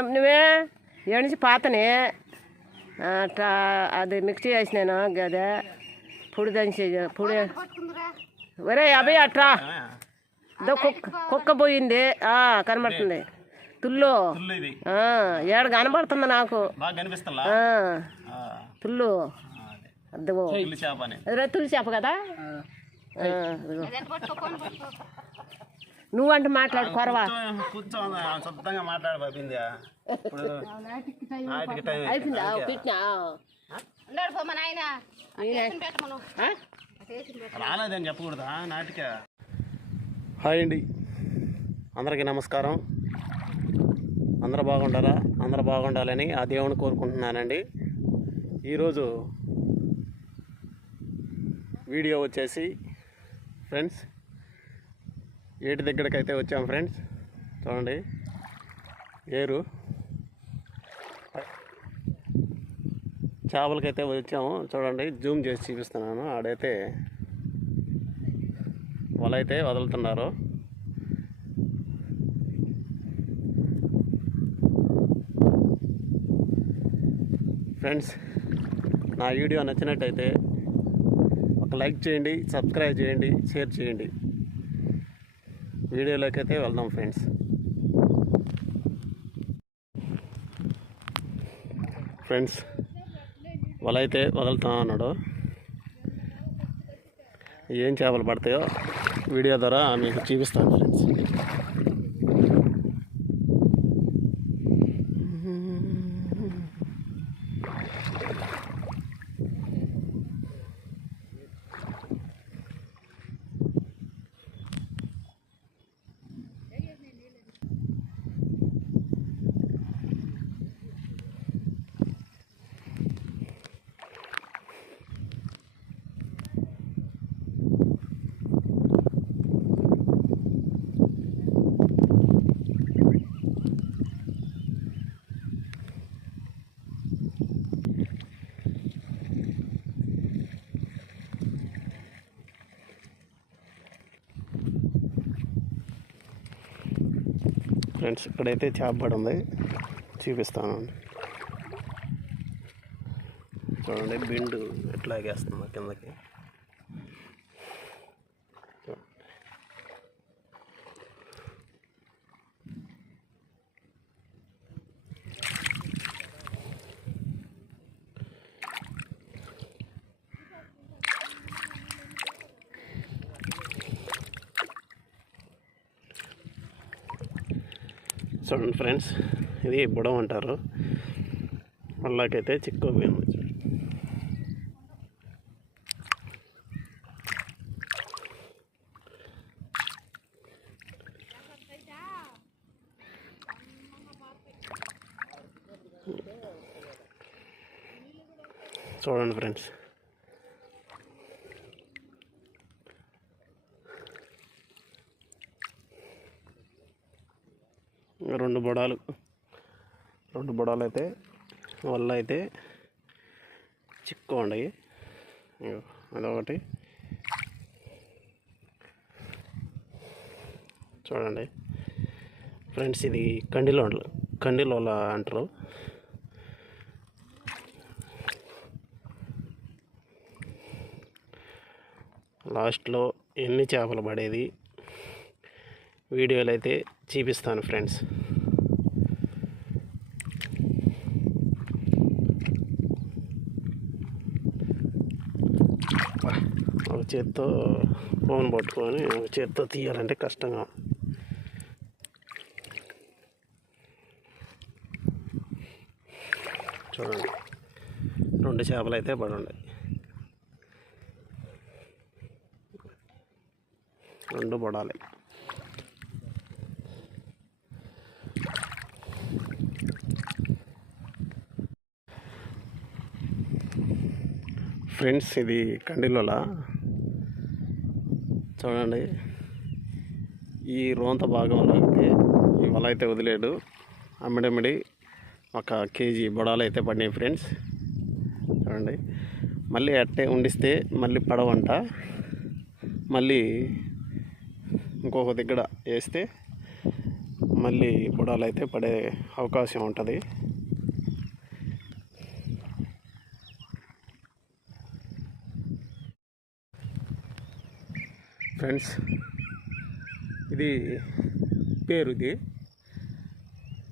నువ్వే ఏడు నుంచి పాతనే. అది మిక్సీ వేసినాను గదే పొడి దంచి పొడి ఒరే అభయ్ అట్రా. కుక్క కుక్క పోయింది. ఆ, కనబడుతుంది. తుల్లు. ఫుల్ ఇది. ఆ, ఏడ కనబడుతుంది నాకు. తుల్లు. తుల్లి చేప కదా. నువ్వంటే మాట్లాడు కొరవా. అయిపోయిందా. పెట్టినా? రాలేదని చెప్పకూడదా? నాటిక. హాయ్ అండి. అందరికీ నమస్కారం. అందరూ బాగుంటారా అందరూ బాగుండాలని ఆ దేవుని కోరుకుంటున్నానండి. ఈరోజు వీడియో వచ్చేసి ఫ్రెండ్స్ ఏటి దగ్గరికి అయితే వచ్చాం ఫ్రెండ్స్? చూడండి. ఏరు? చేపలకైతే వచ్చాము. చూడండి జూమ్ చేసి చూపిస్తున్నాను. ఆడైతే వలైతే వదులుతున్నారు. ఫ్రెండ్స్ నా వీడియో నచ్చినట్టయితే ఒక లైక్ చేయండి సబ్స్క్రైబ్ చేయండి షేర్ చేయండి. వీడియోలోకి అయితే వెళ్దాం ఫ్రెండ్స్. ఫ్రెండ్స్ వల అయితే వదులుతా అన్నాడు. ఏం చేపలు పడతాయో వీడియో ద్వారా మీకు చూపిస్తాను. ఫ్రెండ్స్ ఇక్కడైతే చేపబడి ఉంది. చూపిస్తాను. చూడండి బిండు ఎట్లా వేస్తుందో కిందకి. చూడండి ఫ్రెండ్స్. ఇది బుడం అంటారు. మళ్ళాకైతే చిక్కుపోయింది చూడండి ఫ్రెండ్స్. రెండు బుడాలు. రెండు బుడాలు అయితే వల్ల అయితే చిక్కు ఉండయి అదొకటి. చూడండి. ఫ్రెండ్స్ ఇది కండిలో కండిలోల అంటారు. లాస్ట్లో ఎన్ని చేపలు పడేది? వీడియోలు అయితే చూపిస్తాను ఫ్రెండ్స్. ఒక చేత్తో ఫోన్ పట్టుకొని ఒక చేత్తో తీయాలంటే కష్టంగా చూడండి రెండు చేపలు అయితే పడండి రెండు పడాలి. ఫ్రెండ్స్ ఇది కండిలోల. చూడండి. ఈ రోంత భాగంలో అయితే ఈ వల అయితే వదిలేడు. అమ్మిడమిడి ఒక కేజీ బొడాలు అయితే పడినాయి ఫ్రెండ్స్. చూడండి. మళ్ళీ అట్టే ఉండిస్తే మళ్ళీ పడవంట. మళ్ళీ ఇంకొక దగ్గర వేస్తే మళ్ళీ బుడాలు అయితే పడే అవకాశం ఉంటుంది. ఫ్రెండ్స్. ఇది ఉప్పేరు ఇది.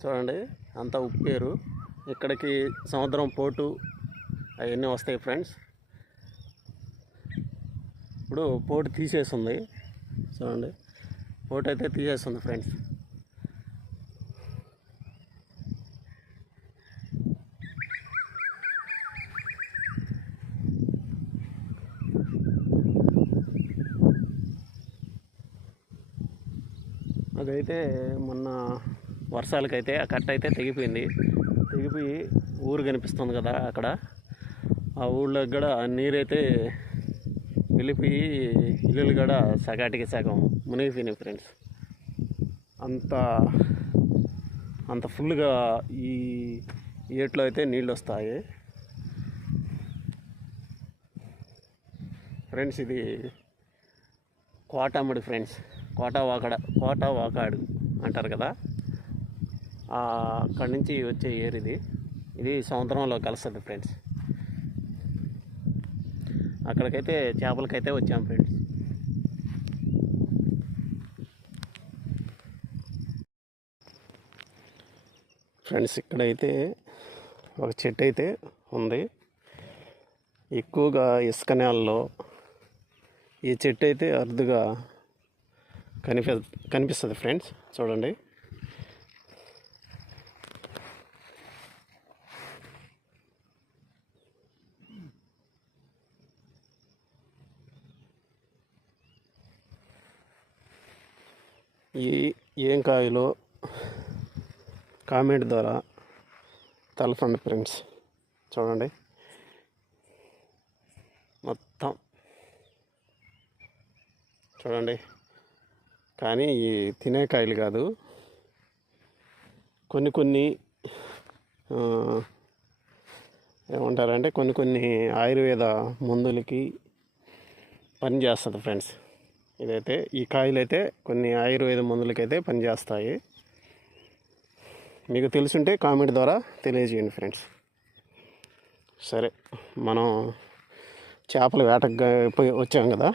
చూడండి అంతా ఉప్పేరు. ఇక్కడికి సముద్రం పోటు అవన్నీ వస్తాయి ఫ్రెండ్స్. ఇప్పుడు పోటు తీసేస్తుంది చూడండి పోటు అయితే తీసేస్తుంది ఫ్రెండ్స్. అయితే మొన్న వర్షాలకైతే ఆ కట్ట అయితే తెగిపోయింది. తెగిపోయి ఊరు కనిపిస్తుంది కదా అక్కడ. ఆ ఊళ్ళో కూడా నీరైతే వెళ్ళిపోయి ఇల్లులు కూడా సగాటికి సగం మునిగిపోయినాయి ఫ్రెండ్స్. అంత అంత ఫుల్గా ఈ ఏట్లో అయితే నీళ్ళు వస్తాయి. ఫ్రెండ్స్ ఇది కోటమ్మడి ఫ్రెండ్స్. కోట వాకడ కోట వాకాడు అంటారు కదా? ఆ, అక్కడి నుంచి వచ్చే ఏరు ఇది. ఇది సముద్రంలో కలుస్తుంది ఫ్రెండ్స్ అక్కడికైతే చేపలకైతే వచ్చాం ఫ్రెండ్స్ ఫ్రెండ్స్ ఇక్కడైతే ఒక చెట్టు అయితే ఉంది. ఎక్కువగా ఇసుక నేలలో ఈ చెట్టు అయితే అరుదుగా కనిపి కనిపిస్తుంది ఫ్రెండ్స్. చూడండి. ఈ ఏం కాయలో కామెంట్ ద్వారా తెలపండి ఫ్రెండ్స్. చూడండి. మొత్తం. చూడండి. కానీ ఈ తినే కాయలు కాదు. కొన్ని కొన్ని ఏమంటారంటే కొన్ని కొన్ని ఆయుర్వేద మందులకి పనిచేస్తుంది ఫ్రెండ్స్. ఇదైతే ఈ కాయలు అయితే కొన్ని ఆయుర్వేద మందులకైతే పనిచేస్తాయి మీకు తెలుసుంటే కామెంట్ ద్వారా తెలియజేయండి ఫ్రెండ్స్. సరే మనం చేపల వేటకు వచ్చాం కదా.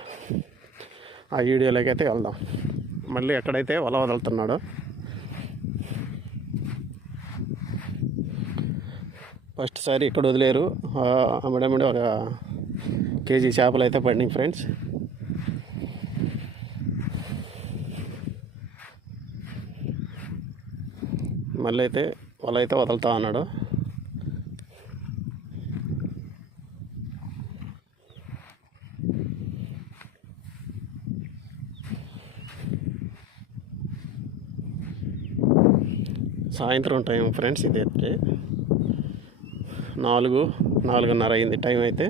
ఆ వీడియోలోకి అయితే వెళ్దాం. మళ్ళీ ఎక్కడైతే వల వదులుతున్నాడో. ఫస్ట్ సారి ఇక్కడ వదిలేరు. అమ్మడమ్మడి ఒక కేజీ చేపలు అయితే పడినాయి ఫ్రెండ్స్. మళ్ళీ అయితే వల అయితే వదులుతా ఉన్నాడు. సాయంత్రం టైం ఫ్రెండ్స్ ఇది అయితే. నాలుగు నాలుగున్నర అయింది టైం అయితే.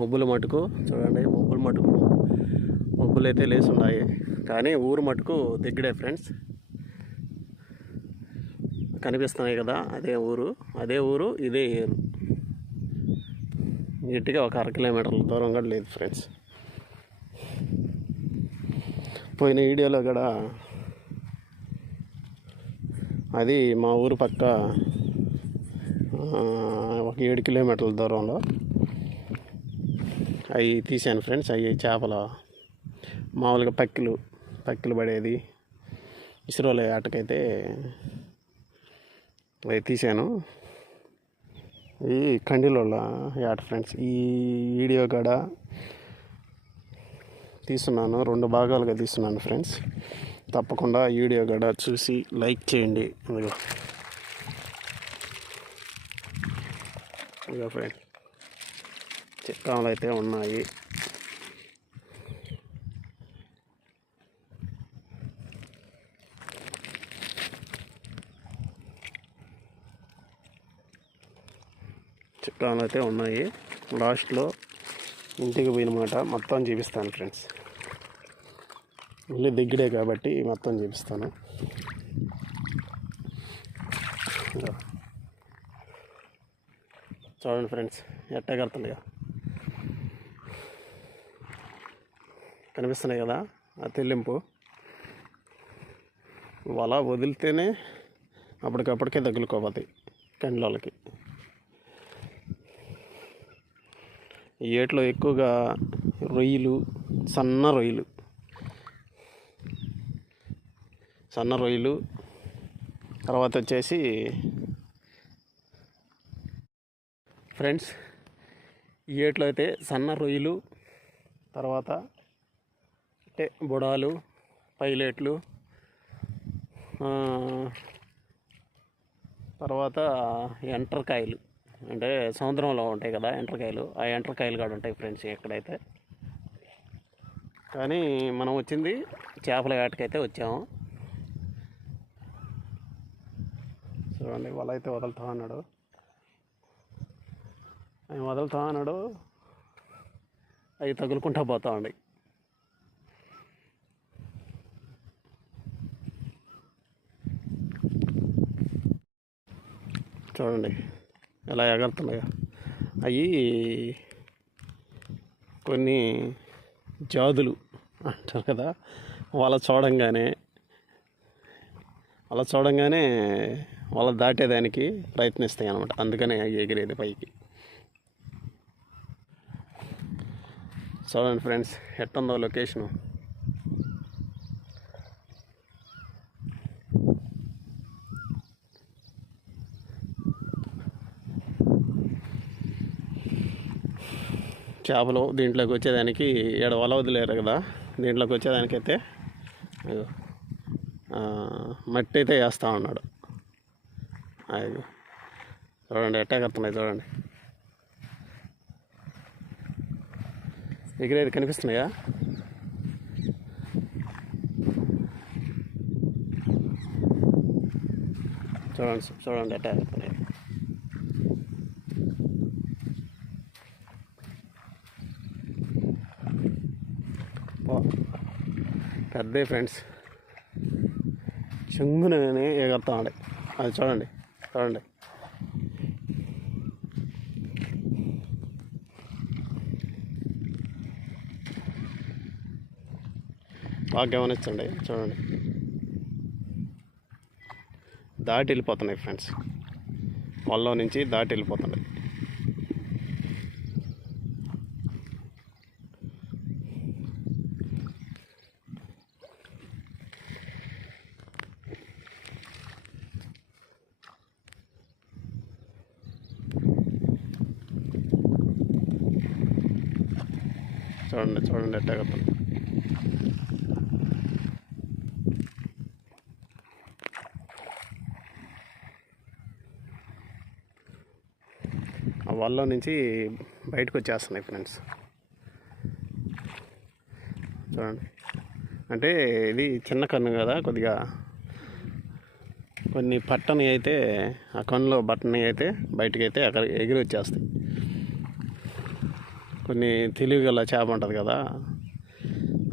మబ్బుల మటుకు చూడండి మబ్బుల మటుకు మబ్బులు అయితే లేసున్నాయి. కానీ ఊరు మటుకు దగ్గరే ఫ్రెండ్స్. కనిపిస్తున్నాయి కదా అదే ఊరు అదే ఊరు ఇదే ఏరు. నీట్గా ఒక అర కిలోమీటర్ల దూరం కూడా లేదు ఫ్రెండ్స్. పోయిన వీడియోలో కూడా అది మా ఊరు పక్క ఒక ఏడు కిలోమీటర్ల దూరంలో అవి తీసాను ఫ్రెండ్స్. అవి చేపల మామూలుగా పక్కిలు పక్కిలు పడేది ఇసురోల ఆటకైతే అవి తీశాను. ఈ కండిలోళ్ళ ఆట ఫ్రెండ్స్ ఈ వీడియో కూడా తీస్తున్నాను. రెండు భాగాలుగా తీస్తున్నాను ఫ్రెండ్స్. తప్పకుండా వీడియో కూడా చూసి లైక్ చేయండి. ఇదిగో. ఇదిగో ఫ్రెండ్. చిక్కాలు అయితే ఉన్నాయి. చిత్రాలు అయితే ఉన్నాయి. లాస్ట్లో ఇంటికి పోయిన మాట మొత్తం చూపిస్తాను ఫ్రెండ్స్. మళ్ళీ దగ్గరే కాబట్టి మొత్తం చూపిస్తాను. చూడండి ఫ్రెండ్స్ ఎట్టే ఎట్టగడుతున్నాయో కనిపిస్తున్నాయి కదా ఆ తెల్లింపు. వల వదిలితేనే అప్పటికప్పటికే తగులుకోపోతాయి కండ్లకి ఏట్లో ఎక్కువగా రొయ్యలు సన్న రొయ్యలు. సన్న రొయ్యలు తర్వాత వచ్చేసి ఫ్రెండ్స్ ఈ ఏట్లో అయితే సన్న రొయ్యలు తర్వాత అంటే బుడాలు పైలెట్లు తర్వాత ఎంటర్కాయలు అంటే సముద్రంలో ఉంటాయి కదా ఎంటర్కాయలు ఆ ఎంటర్కాయలు కూడా ఉంటాయి ఫ్రెండ్స్ ఎక్కడైతే. కానీ మనం వచ్చింది చేపల వేటకైతే వచ్చాము. చూడండి వల అయితే వదులుతా అన్నాడు. ఆయన వదులుతా అన్నాడు. అవి తగులుకుంటా పోతా ఉండి. చూడండి ఎలా ఎగరుతున్నాయో. అవి కొన్ని జాతులు అంటారు కదా వాళ్ళ చూడంగానే అలా చూడంగానే వాళ్ళ దాటేదానికి ప్రయత్నిస్తాయి అనమాట అందుకనే అవి ఎగిరేది పైకి. చూడండి ఫ్రెండ్స్ ఎట్టుందో లొకేషను. చేపలు దీంట్లోకి వచ్చేదానికి ఏడు వల వదిలేరు కదా. దీంట్లోకి వచ్చేదానికైతే మట్టి అయితే వేస్తూ ఉన్నాడు. అయ్యో చూడండి ఎట్టా కడుతున్నాయి చూడండి. ఎగిరేది కనిపిస్తున్నాయా? చూడండి చూడండి ఎట్టా అవుతున్నాయి పెద్ద ఫ్రెండ్స్ చెంగునని ఎగరుతా ఉండే. అది చూడండి. చూడండి. బాగా గమనించండి చూడండి. దాటి వెళ్ళిపోతున్నాయి ఫ్రెండ్స్ వాళ్ళలో నుంచి దాటి వెళ్ళిపోతున్నాయి. చూడండి ఆ వల్ల నుంచి బయటకు వచ్చేస్తున్నాయి ఫ్రెండ్స్. చూడండి. అంటే ఇది చిన్న కన్ను కదా కొద్దిగా కొన్ని పట్టని అయితే ఆ కన్నులో బట్టని అయితే బయటకి అయితే అక్కడ ఎగిరి వచ్చేస్తాయి. కొన్ని తెలివి గల చేప ఉంటుంది కదా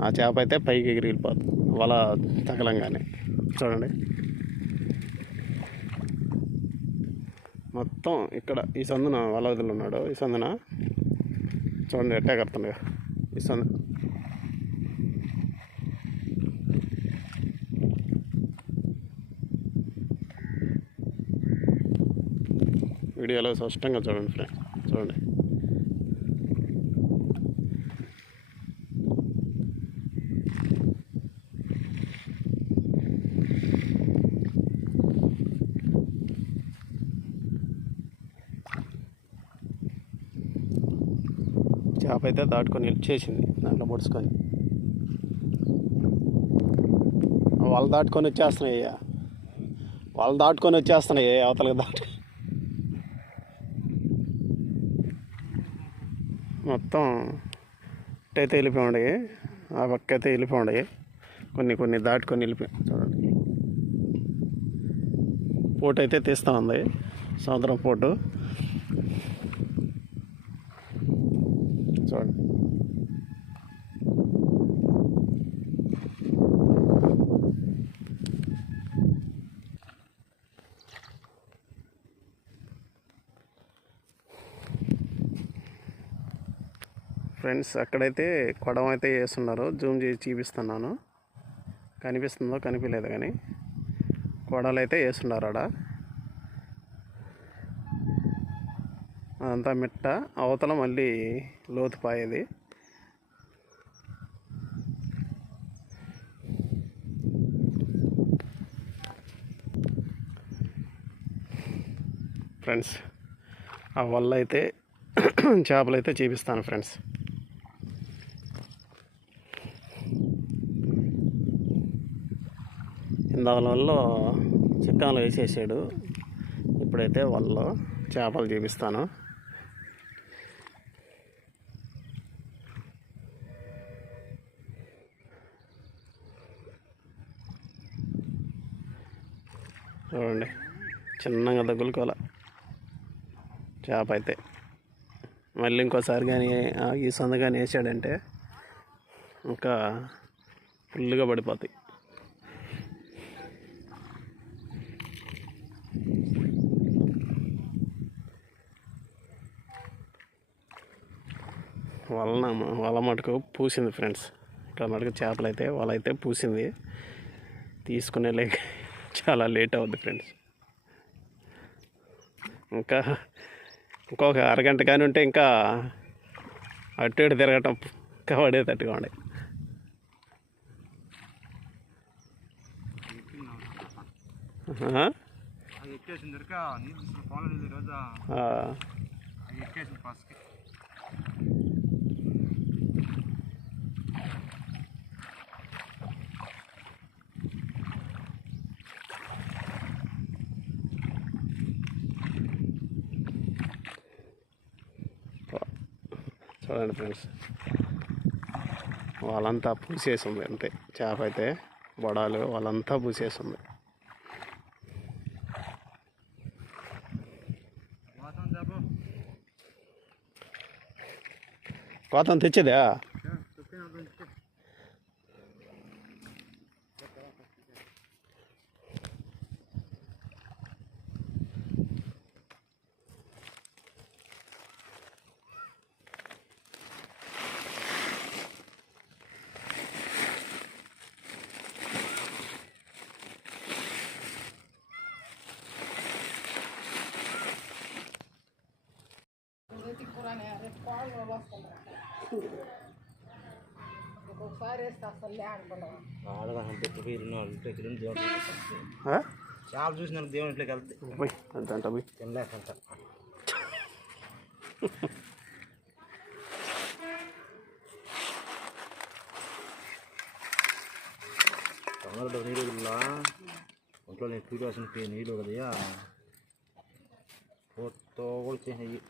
ఆ చేప అయితే పైకి ఎగిరి వెళ్ళిపోతుంది వల తగలంగానే. చూడండి. మొత్తం ఇక్కడ ఈ సందున వల వదిలి ఉన్నాడు. ఈ సందున చూడండి ఎట్టే కడుతుండగా ఈ సందు వీడియోలో స్పష్టంగా చూడండి ఫ్రెండ్ చూడండి చేప అయితే దాటుకొని చేసింది దాంట్లో పొడుచుకొని వాళ్ళు దాటుకొని వచ్చేస్తున్నాయి అయ్యా. వాళ్ళు దాటుకొని వచ్చేస్తున్నాయి అవతలకి దాటు మొత్తం ఇటైతే వెళ్ళిపోయి ఆ పక్క అయితే వెళ్ళిపోయి కొన్ని కొన్ని దాటుకొని వెళ్ళిపోయి చూడండి. పోటు అయితే తీస్తూ ఉంది. సముద్రం పోటు. చూడండి ఫ్రెండ్స్ అక్కడైతే కొడం అయితే వేస్తున్నారు. జూమ్ చేసి చూపిస్తున్నాను. కనిపిస్తుందో కనిపించలేదు కానీ కొడలు అయితే వేస్తున్నారు ఆడ. అదంతా మిట్ట అవతల మళ్ళీ లోతుపాయేది ఫ్రెండ్స్ ఆ వల్ల అయితే చేపలు అయితే చూపిస్తాను ఫ్రెండ్స్. ఇందాల వల్ల చిక్కాలు వేసేసాడు. ఇప్పుడైతే వల్ల చేపలు చూపిస్తాను. చూడండి. చిన్నగా తగులుకోవాల. చేప అయితే. మళ్ళీ ఇంకోసారి కానీ ఈ సొంత కానీ వేసాడంటే ఇంకా ఫుల్గా పడిపోతాయి. వలన వల మటుకు పూసింది ఫ్రెండ్స్. ఇక్కడ మటుకు చేపలు అయితే వల అయితే పూసింది. తీసుకునే లేక చాలా లేట్ అవుద్ది ఫ్రెండ్స్ ఇంకా ఇంకొక అరగంట కానీ ఉంటే ఇంకా అటు ఇటు తిరగటం ఇంకా పడేటట్టుగా ఉండే ఎక్కేసిన దొరిక నీళ్ళు తీసుకుని పొలం నీళ్ళు ఈరోజు ఆ, అది ఎక్కేసిన ఫస్ట్కి చూడండి ఫ్రెండ్స్. వాళ్ళంతా పూసేసింది అంతే. చేప అయితే బొడాలు వాళ్ళంతా పూసేసింది. కోతం తెచ్చేదా? చాలా చూసిన దేవుని ఇంట్లోకి వెళ్తే పోయ్ అంత అంట పోయ్ తినలేకంట తొందరగా నీళ్ళు వదిలా ఒంట్లో నేను పీడాల్సిన పే నీళ్ళు కదయ్యా పోతో కొడితేనయ్యి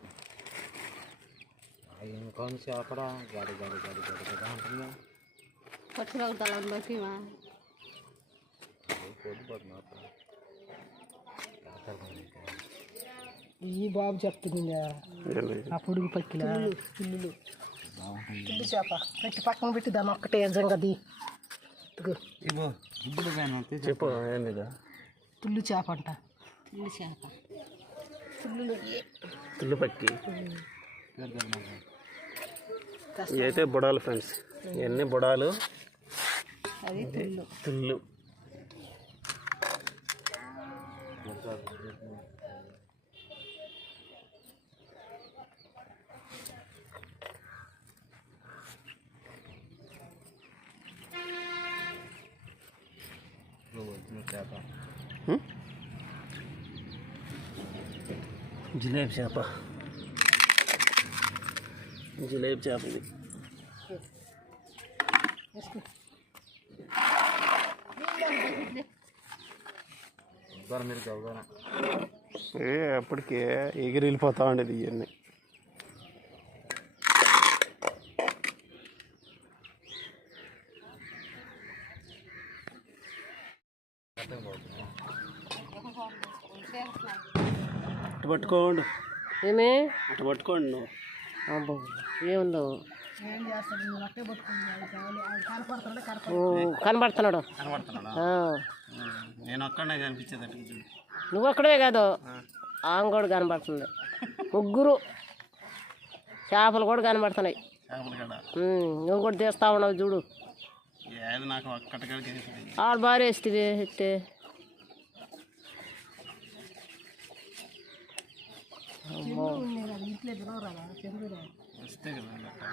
అవి కొన్ని చేపడ గాడి గాడి గాడి గాడి గాడి అంటున్నా పచ్చిరొకతల బతిమా పొద్దుపోతున్నా ఈ బాబు చెప్తుంది? ఆ పొడుగు పక్కిల. పిల్లులు పిల్లి చేప. పెట్టి పక్కన పెట్టి దాన్ని ఒక్కటే పోయాను చెప్పు? తుల్లు చేప అంట. ఇల్లు చేప. తుల్లు పక్కి. ఇవి అయితే బుడాలు ఫ్రెండ్స్. ఇవన్నీ బుడాలు. అది తుల్లు. తుల్లు చేప హ్మ్? జిలేబీ చేప. జిలేబీ చేప ఇది. ఏ అప్పటికే ఎగిరి వెళ్ళిపోతా ఉండేది ఇవన్నీ. అటు పట్టుకోండు. ఏమే? అటు పట్టుకోండి నువ్వు. ఓ, కనబడుతున్నాడు ఆ. నేను ఒక్కడే కనిపించేదట్టు చూడు. నువ్వు ఒక్కడే కాదు. ఆమె కూడా కనబడుతుంది ముగ్గురు చేపలు కూడా కనబడుతున్నాయి నువ్వు కూడా తీస్తా ఉన్నావు చూడు. ఆడ బారేస్తే ఎత్తే అమ్మో వస్తే కదా లెక్క.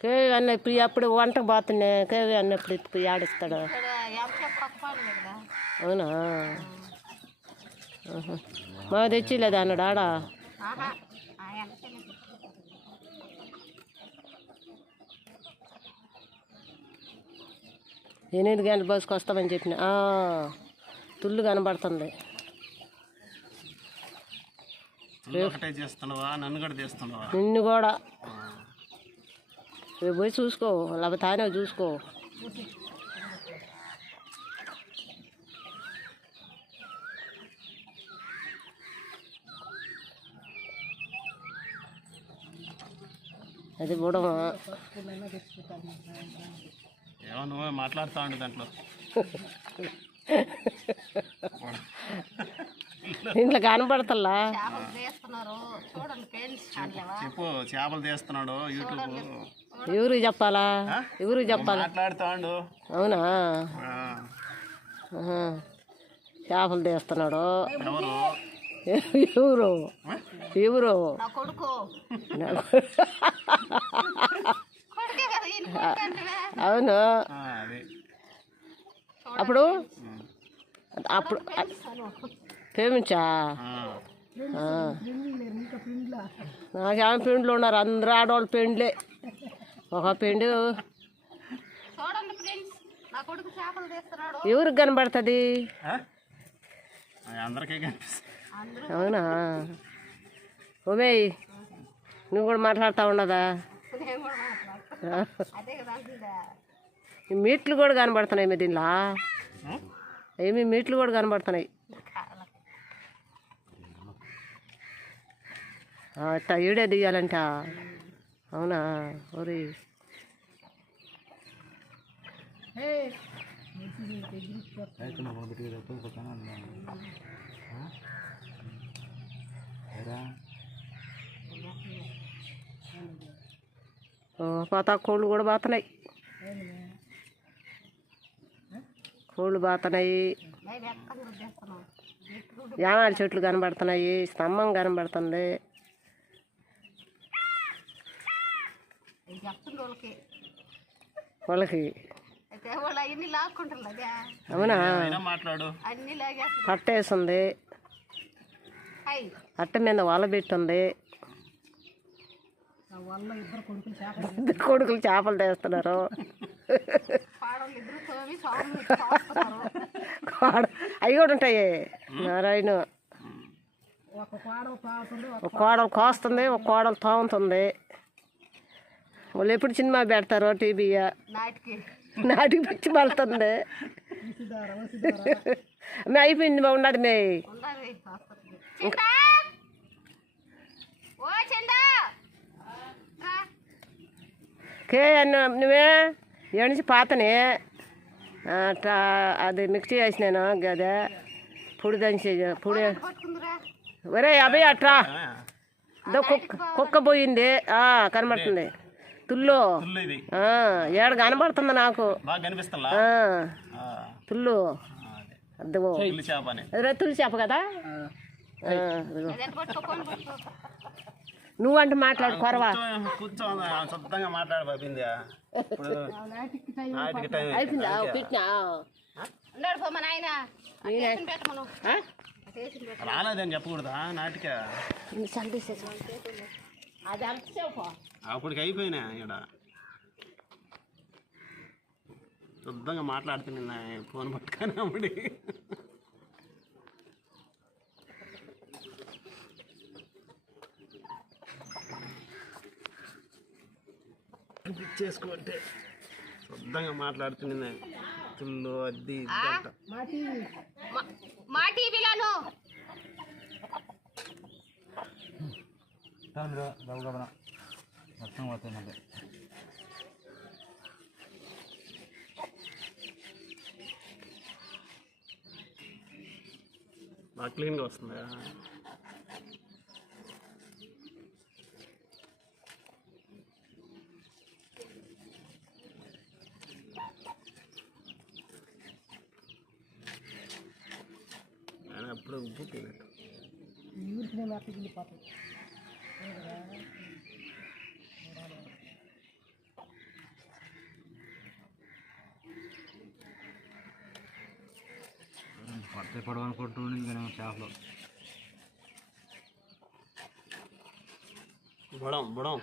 కేవి అన్న ఇప్పుడు అప్పుడు వంటకు పోతున్నాయి కేవి అన్నప్పుడు ఇప్పుడు ఆడిస్తాడు అవునా? ఆహా. మా తెచ్చిలేదు అన్నాడు ఆడ? ఎనిమిది గంటల బస్సుకు వస్తామని చెప్పిన. ఆ, తుల్లు కనబడుతుంది. ఒకటే చేస్తున్నావా? నన్ను కూడా చేస్తున్నావా నిన్ను కూడా. రేపు పోయి చూసుకో లేకపోతే తానే చూసుకో. అది బుడమ ఏమో నువ్వే మాట్లాడుతా ఉండు దాంట్లో. ఇంట్లో కనపడతల్లా? అనలేవా చెప్పు చేపలు తీస్తున్నాడు యూట్యూబ్. ఎవరికి చెప్పాలా? ఎవరికి చెప్పాలా? మాట్లాడుతా ఉండు అవునా. చేపలు తీస్తున్నాడు. ఎవరు? ఎవరు? ఎవరు. అవును. అప్పుడు? అప్పుడు ప్రేమించా? ఆ, నాకేమో పెండ్లు ఉన్నారు అందరు ఆడవాళ్ళు పెండ్లే ఒక పెండు చూడండి ఫ్రెండ్స్ నా కొడుకు చేపలు తీస్తున్నాడు. ఎవరికి కనబడుతుంది? ఆ? అది అందరికీ కనిపిస్తుంది అందరూ. అవునా? ఉమేయ్ నువ్వు కూడా మాట్లాడుతూ ఉండదా? మీట్లు కూడా కనబడుతున్నాయి మీ దీనిలో. ఏమి మీట్లు కూడా కనబడుతున్నాయి. ఆ, ఇట్టా ఈడే అవునా? ఒరి ఓ, పోతా కోళ్ళు కూడా బాతున్నాయి. కోళ్ళు బాతున్నాయి. యానాల చెట్లు కనబడుతున్నాయి. స్తంభం కనబడుతుంది ఇది చెప్తుంది వాళ్ళకి వాళ్ళకి వాళ్ళు అవునా? హై. అట్ట మీద వల పెట్టుంది ఇద్దరు కొడుకులు చేపలు తెస్తున్నారు. అవి కూడా ఉంటాయి. నారాయణ. ఒక కోడలు కోస్తుంది ఒక కోడలు తోముతుంది. వాళ్ళు ఎప్పుడు సినిమా పెడతారో టీవీ నాటికి. నాటికి పిచ్చి పడుతుంది మే అయిపోయింది మా ఉన్నది మే. ఉండాలి హాస్పిటల్ చిందా ఓ చిందా రా. కే అన్న నువ్వే? ఏడిచి పాతనే. అది మిక్సీ వేసినాను గదే. పొడి దంచి పొడి. ఒరే అబ్బాయి అట్రా. కుక్క కుక్క పోయింది. ఆ, కనబడుతుంది. తుల్లు. ఫుల్ ఇది. ఆ, ఏడ కనబడుతుంది నాకు? తుల్లు. అద్దవో ఇల్లు చేప కదా? నువ్వంటే మాట్లాడు కొరవా. మాట్లాడు బాబింది. అయిపోయిందా పెట్టినా? రాలేదని చెప్పకూడదా? నాటిక? అప్పటికి అయిపోయినా ఇక్కడ. శుద్ధంగా మాట్లాడుతున్నా ఫోన్ పట్టుకొని అమ్మడి. చేసుకోంటే శుద్ధంగా మాట్లాడుతున్నా తుళ్ళు అంట. మా- మా ఇస్తాను గబగబన. మొత్తం బాగా క్లీన్గా వస్తుందా? అప్పుడు ఉప్పు తినట్టు. పడితే పడవనుకుంటుండే కానీ చేపలు. బుడం బుడం.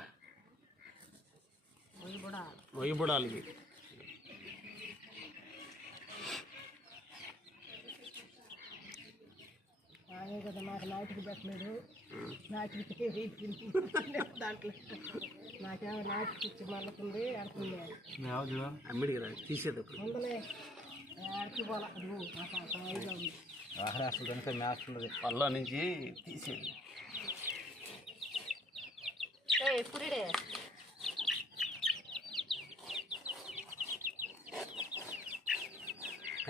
మొయ్యి బుడాలు అదే కదా నాకు నాటికి పెట్టలేదు నాటికి దాంట్లో నాకేమో నాటికి అమ్మిడి కదా తీసేటప్పుడు అందులో ఆడికి పోలా నువ్వు పళ్ళ నుంచి తీసేది ఎప్పుడే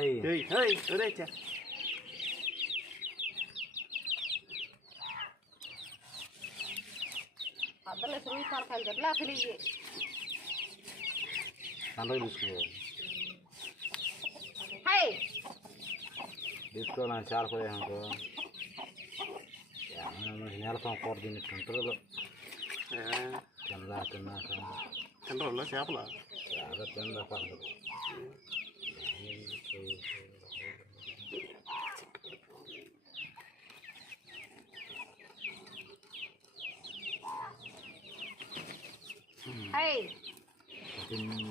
ఏయ్, ఏయ్, ఒరేయ్ పోయానుకో నేలపాము కూర తిన్నట్టు ఉంటారు ఏ, కింద తిన్నాక తినరోళ్ళ చేపల చాలా కింద పడదు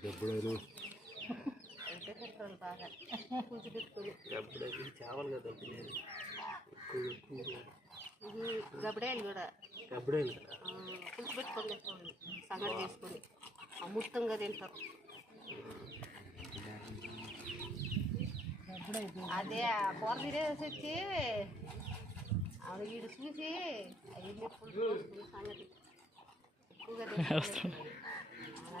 తినస్తే దెబ్బడు అంటే తింటారు బాగా పులుసు పెట్టుకొని ఎప్పుడైతే చేపలు కదా తినేది. గబడేలు కూడా. ఎప్పుడే కదా? పులుసు పెట్టుకొని సంగటి చేసుకొని అమృతంగా తింటారు. అదే ఆ కూర తినేసి వచ్చి ఆవిడ వీడు చూసి అయ్యి పులుసు సంగతి. ఎక్కువగా తింటారు. అలా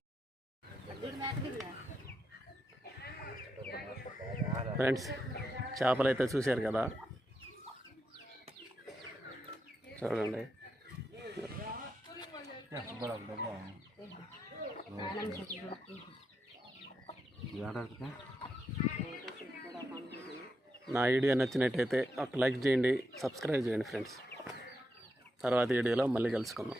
ఫ్రెండ్స్ చేపలు అయితే చూశారు కదా? చూడండి. నా వీడియో నచ్చినట్టయితే ఒక లైక్ చేయండి సబ్స్క్రైబ్ చేయండి ఫ్రెండ్స్. తర్వాత వీడియోలో మళ్ళీ కలుసుకుందాం.